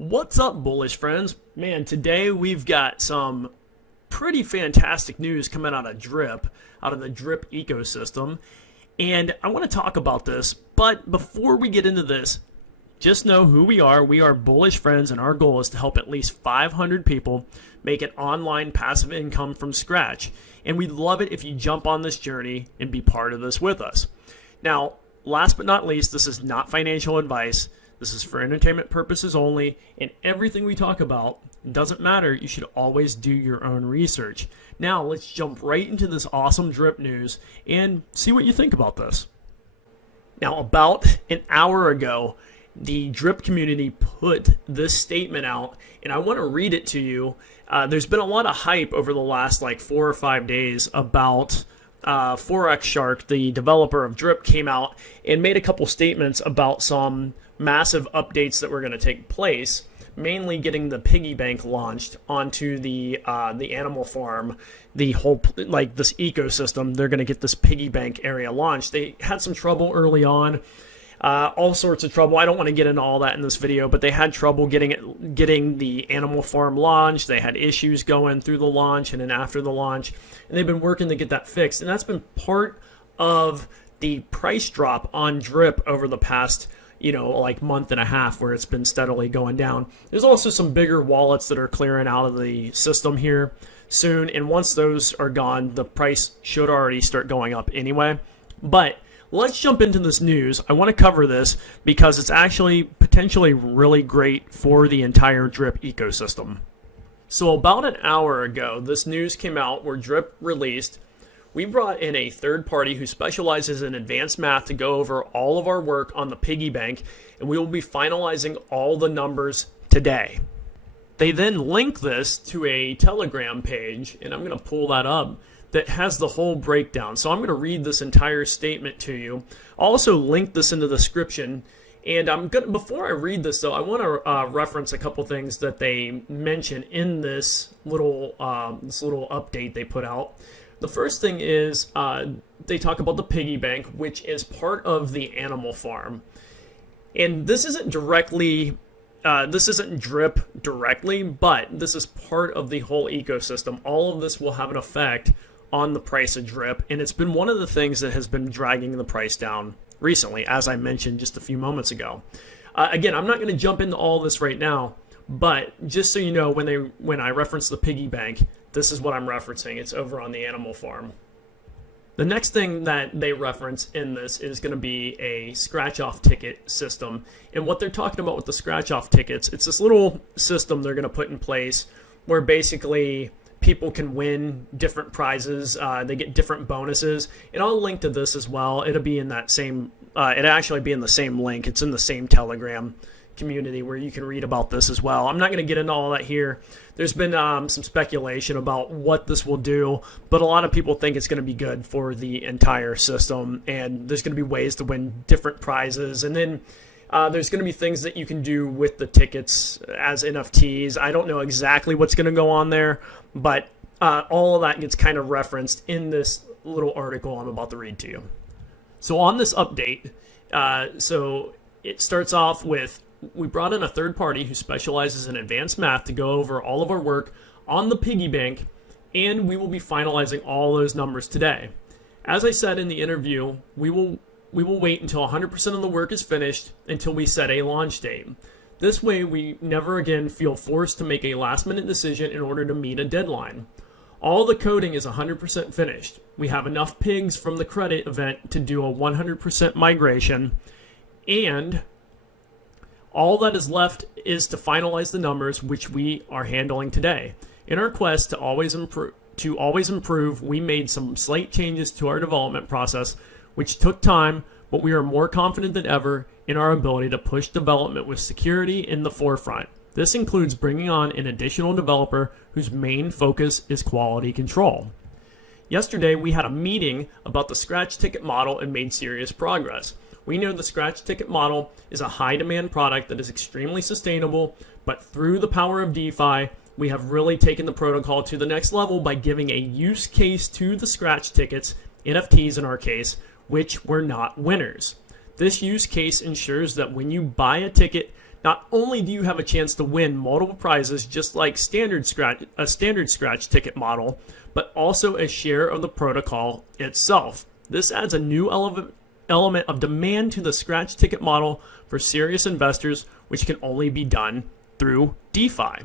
What's up, bullish friends? Man, today we've got some pretty fantastic news coming out of Drip, out of the Drip ecosystem. And I want to talk about this, but before we get into this, just know who we are. We are bullish friends, and our goal is to help at least 500 people make an online passive income from scratch. And we'd love it if you jump on this journey and be part of this with us. Now, last but not least, this is not financial advice. This is for entertainment purposes only, and everything we talk about doesn't matter. You should always do your own research. Now, let's jump right into this awesome Drip news and see what you think about this. Now, about an hour ago, the Drip community put this statement out, and I want to read it to you. There's been a lot of hype over the last 4 or 5 days about Forex Shark, the developer of Drip, came out and made a couple statements about some massive updates that were going to take place, mainly getting the piggy bank launched onto the animal farm, the whole this ecosystem. They're going to get this piggy bank area launched. They had some trouble early on, all sorts of trouble. I don't want to get into all that in this video, but they had trouble getting the animal farm launched. They had issues going through the launch and then after the launch, and they've been working to get that fixed. And that's been part of the price drop on Drip over the past month and a half, where it's been steadily going down. There's also some bigger wallets that are clearing out of the system here soon, and once those are gone, the price should already start going up anyway. But let's jump into this news. I want to cover this because it's actually potentially really great for the entire Drip ecosystem. So about an hour ago, this news came out where Drip released, we brought in a third party who specializes in advanced math to go over all of our work on the piggy bank, and we will be finalizing all the numbers today. They then link this to a Telegram page, and I'm going to pull that up, that has the whole breakdown. So I'm going to read this entire statement to you. I'll also link this in the description. And before I read this, though, I want to reference a couple things that they mention in this little update they put out. The first thing is they talk about the piggy bank, which is part of the animal farm. And this isn't Drip directly, but this is part of the whole ecosystem. All of this will have an effect on the price of Drip, and it's been one of the things that has been dragging the price down recently, as I mentioned just a few moments ago. Again, I'm not going to jump into all this right now, but just so you know, when I reference the piggy bank, this is what I'm referencing. It's over on the animal farm. The next thing that they reference in this is going to be a scratch-off ticket system. And what they're talking about with the scratch-off tickets, it's this little system they're going to put in place where basically people can win different prizes. They get different bonuses. And I'll link to this as well. It'll be in that same, it'll actually be in the same link. It's in the same Telegram community where you can read about this as well. I'm not going to get into all that here. There's been some speculation about what this will do, but a lot of people think it's going to be good for the entire system, and there's going to be ways to win different prizes, and then there's going to be things that you can do with the tickets as NFTs. I don't know exactly what's going to go on there, but all of that gets kind of referenced in this little article I'm about to read to you. So on this update, so it starts off with, we brought in a third party who specializes in advanced math to go over all of our work on the piggy bank, and we will be finalizing all those numbers today. As I said in the interview, we will wait until 100% of the work is finished until we set a launch date. This way, we never again feel forced to make a last-minute decision in order to meet a deadline. All the coding is 100% finished. We have enough pigs from the credit event to do a 100% migration, and all that is left is to finalize the numbers, which we are handling today. In our quest to always improve, we made some slight changes to our development process, which took time, but we are more confident than ever in our ability to push development with security in the forefront. This includes bringing on an additional developer whose main focus is quality control. Yesterday, we had a meeting about the scratch ticket model and made serious progress. We know the scratch ticket model is a high demand product that is extremely sustainable, but through the power of DeFi, we have really taken the protocol to the next level by giving a use case to the scratch tickets, NFTs in our case, which were not winners. This use case ensures that when you buy a ticket, not only do you have a chance to win multiple prizes just like a standard scratch ticket model, but also a share of the protocol itself. This adds a new element of demand to the scratch ticket model for serious investors, which can only be done through DeFi.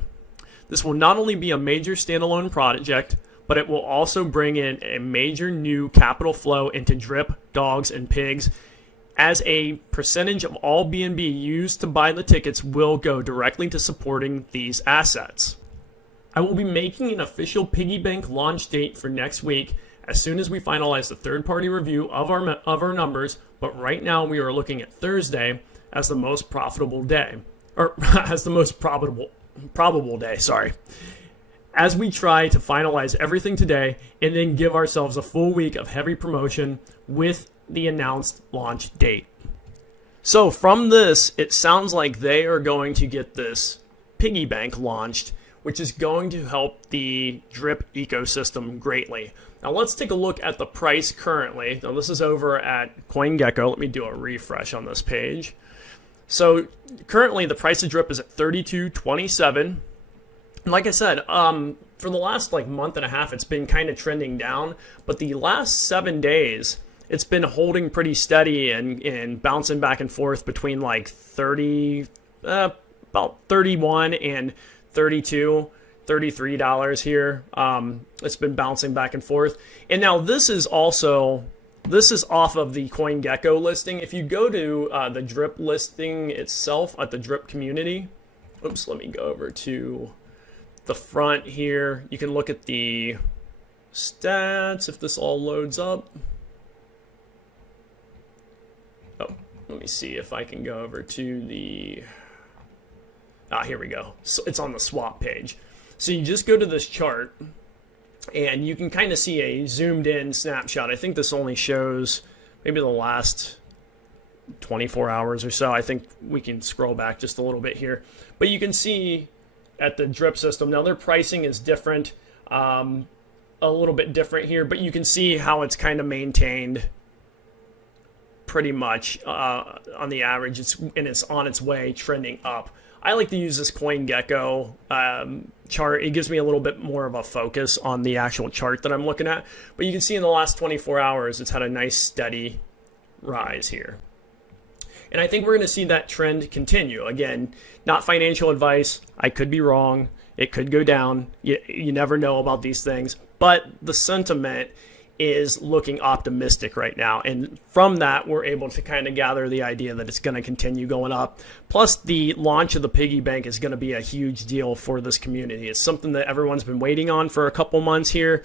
This will not only be a major standalone project, but it will also bring in a major new capital flow into Drip, Dogs, and Pigs, as a percentage of all BNB used to buy the tickets will go directly to supporting these assets. I will be making an official piggy bank launch date for next week as soon as we finalize the third-party review of our numbers, but right now we are looking at Thursday as the most profitable day, or as the most probable day, sorry. As we try to finalize everything today and then give ourselves a full week of heavy promotion with the announced launch date. So from this, it sounds like they are going to get this piggy bank launched, which is going to help the Drip ecosystem greatly. Now let's take a look at the price currently. Now this is over at CoinGecko. Let me do a refresh on this page. So currently the price of Drip is at $32.27. Like I said, for the last month and a half, it's been kind of trending down, but the last 7 days, it's been holding pretty steady and bouncing back and forth between about 31 and 32, $33 here. It's been bouncing back and forth. And now this is off of the CoinGecko listing. If you go to the Drip listing itself at the Drip community, oops, let me go over to the front here. You can look at the stats if this all loads up. Oh, let me see if I can go over to the, here we go. So it's on the swap page. So you just go to this chart and you can kind of see a zoomed in snapshot. I think this only shows maybe the last 24 hours or so. I think we can scroll back just a little bit here, but you can see at the Drip system, now their pricing is different, a little bit different here, but you can see how it's kind of maintained pretty much on the average. It's on its way trending up. I like to use this CoinGecko chart. It gives me a little bit more of a focus on the actual chart that I'm looking at. But you can see in the last 24 hours, it's had a nice steady rise here. And I think we're going to see that trend continue. Again, not financial advice. I could be wrong. It could go down. You never know about these things. But the sentiment is looking optimistic right now. And from that, we're able to kind of gather the idea that it's going to continue going up. Plus, the launch of the piggy bank is going to be a huge deal for this community. It's something that everyone's been waiting on for a couple months here.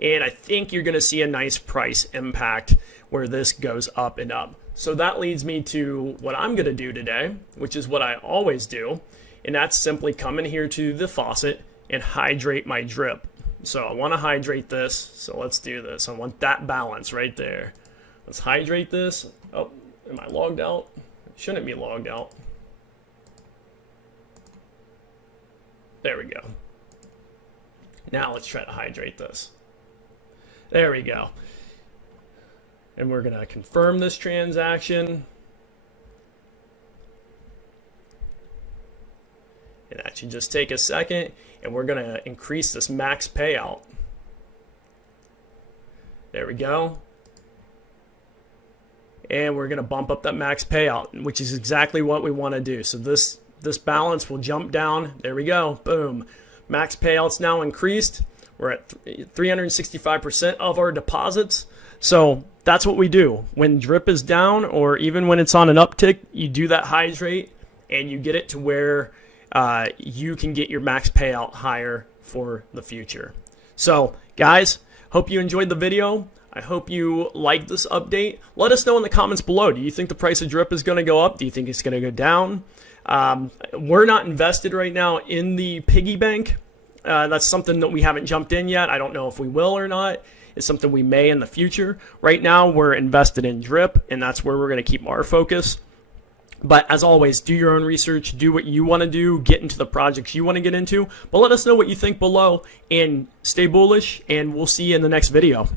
And I think you're going to see a nice price impact where this goes up and up. So that leads me to what I'm going to do today, which is what I always do. And that's simply come in here to the faucet and hydrate my drip. So I want to hydrate this, so let's do this. I want that balance right there. Let's hydrate this. Oh, am I logged out? Shouldn't be logged out. There we go. Now let's try to hydrate this. There we go. And we're going to confirm this transaction. And that should just take a second. And we're going to increase this max payout. There we go. And we're going to bump up that max payout, which is exactly what we want to do. So this balance will jump down. There we go. Boom. Max payout's now increased. We're at 365% of our deposits. So that's what we do. When drip is down, or even when it's on an uptick, you do that hydrate and you get it to where you can get your max payout higher for the future. So guys, hope you enjoyed the video. I hope you liked this update. Let us know in the comments below. Do you think the price of drip is going to go up? Do you think it's going to go down? We're not invested right now in the piggy bank. That's something that we haven't jumped in yet. I don't know if we will or not. It's something we may in the future. Right now, we're invested in drip, and that's where we're going to keep our focus. But as always, do your own research, do what you want to do, get into the projects you want to get into. But let us know what you think below, and stay bullish, and we'll see you in the next video.